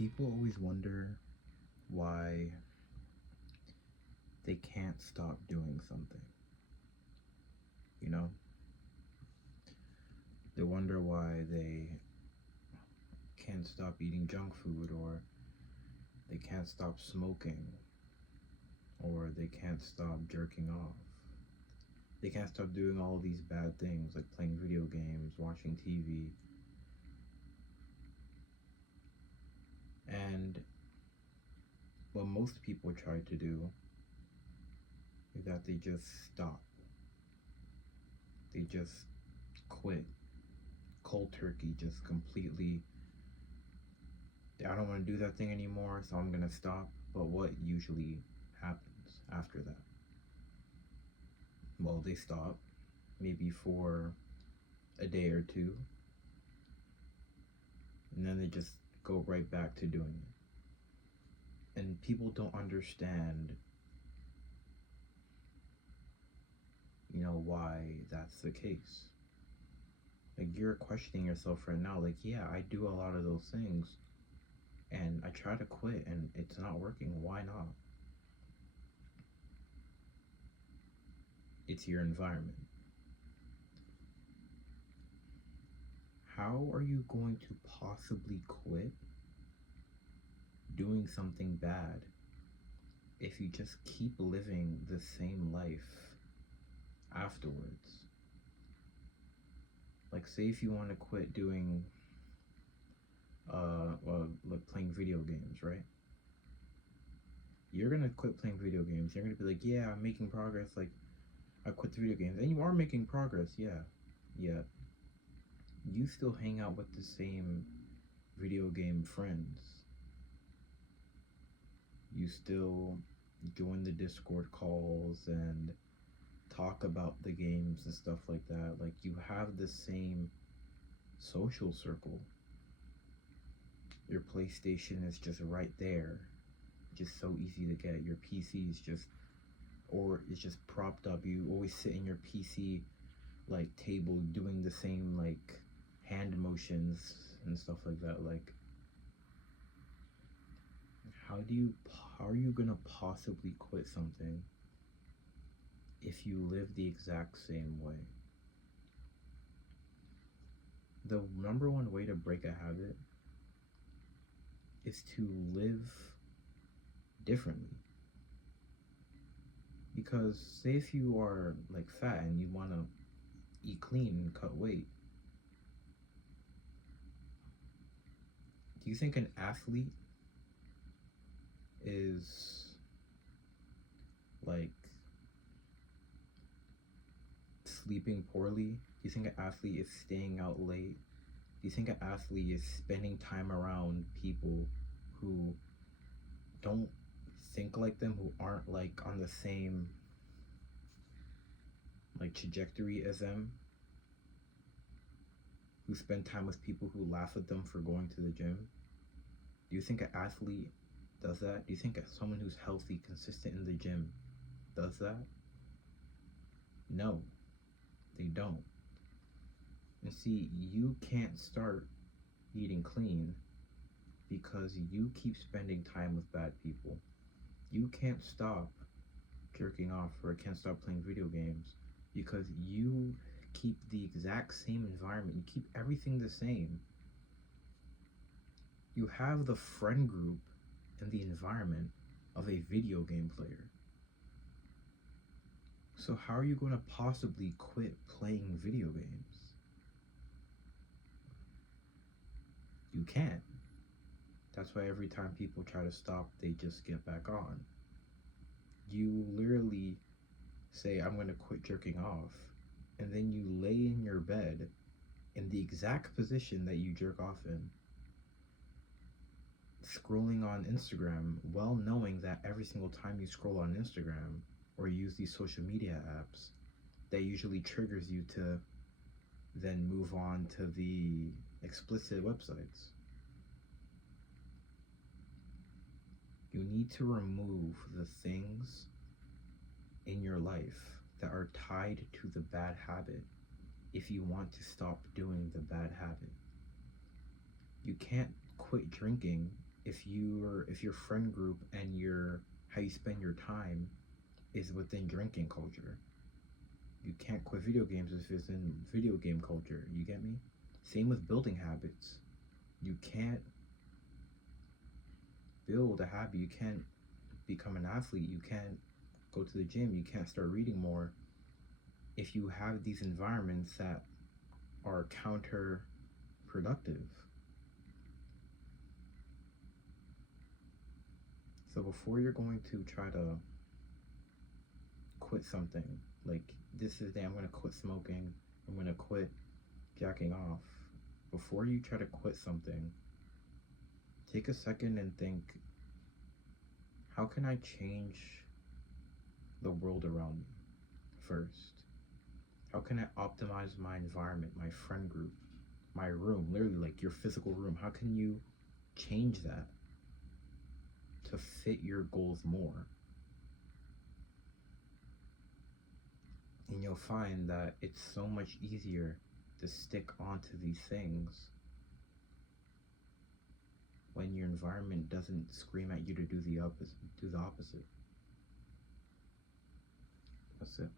People always wonder why they can't stop doing something. You know? They wonder why they can't stop eating junk food, or they can't stop smoking, or they can't stop jerking off. They can't stop doing all these bad things like playing video games, watching TV. And what most people try to do is that they just stop. They just quit. Cold turkey, just completely. I don't want to do that thing anymore, so I'm gonna stop. But what usually happens after that? Well, they stop, maybe for a day or two, and then they just go right back to doing it. And people don't understand, why that's the case. Like, you're questioning yourself right now, like, yeah, I do a lot of those things, and I try to quit, and it's not working. Why not? It's your environment. How are you going to possibly quit doing something bad if you just keep living the same life afterwards? Like, say if you want to quit doing like playing video games, right? You're gonna quit playing video games. You're gonna be like, yeah, I'm making progress, like I quit the video games. And you are making progress, yeah. Yet you still hang out with the same video game friends. You still join the Discord calls and talk about the games and stuff like that. Like, you have the same social circle. Your PlayStation is just right there, just so easy to get. Your PC is just, or it's just propped up. You always sit in your PC like table doing the same like hand motions and stuff like that. Like, how are you gonna possibly quit something if you live the exact same way? The number one way to break a habit is to live differently. Because say if you are like fat and you want to eat clean and cut weight, do you think an athlete is like sleeping poorly? Do you think an athlete is staying out late? Do you think an athlete is spending time around people who don't think like them, who aren't like on the same like trajectory as them, who spend time with people who laugh at them for going to the gym? Do you think an athlete does that? Do you think someone who's healthy, consistent in the gym does that? No, they don't. And see, you can't start eating clean because you keep spending time with bad people. You can't stop jerking off or can't stop playing video games because you keep the exact same environment. You keep everything the same. You have the friend group and the environment of a video game player. So how are you going to possibly quit playing video games? You can't. That's why every time people try to stop, they just get back on. You literally say, I'm going to quit jerking off, and then you lay in your bed in the exact position that you jerk off in, scrolling on Instagram, well knowing that every single time you scroll on Instagram or use these social media apps, that usually triggers you to then move on to the explicit websites. You need to remove the things in your life that are tied to the bad habit if you want to stop doing the bad habit. You can't quit drinking if your friend group and your how you spend your time is within drinking culture, you can't quit video games if it's in video game culture. You get me? Same with building habits. You can't build a habit. You can't become an athlete. You can't go to the gym. You can't start reading more if you have these environments that are counterproductive. So before you're going to try to quit something, like this is the day I'm going to quit smoking, I'm going to quit jacking off. Before you try to quit something, take a second and think, how can I change the world around me first? How can I optimize my environment, my friend group, my room, literally like your physical room? How can you change that to fit your goals more? And you'll find that it's so much easier to stick onto these things when your environment doesn't scream at you to do the opposite. That's it.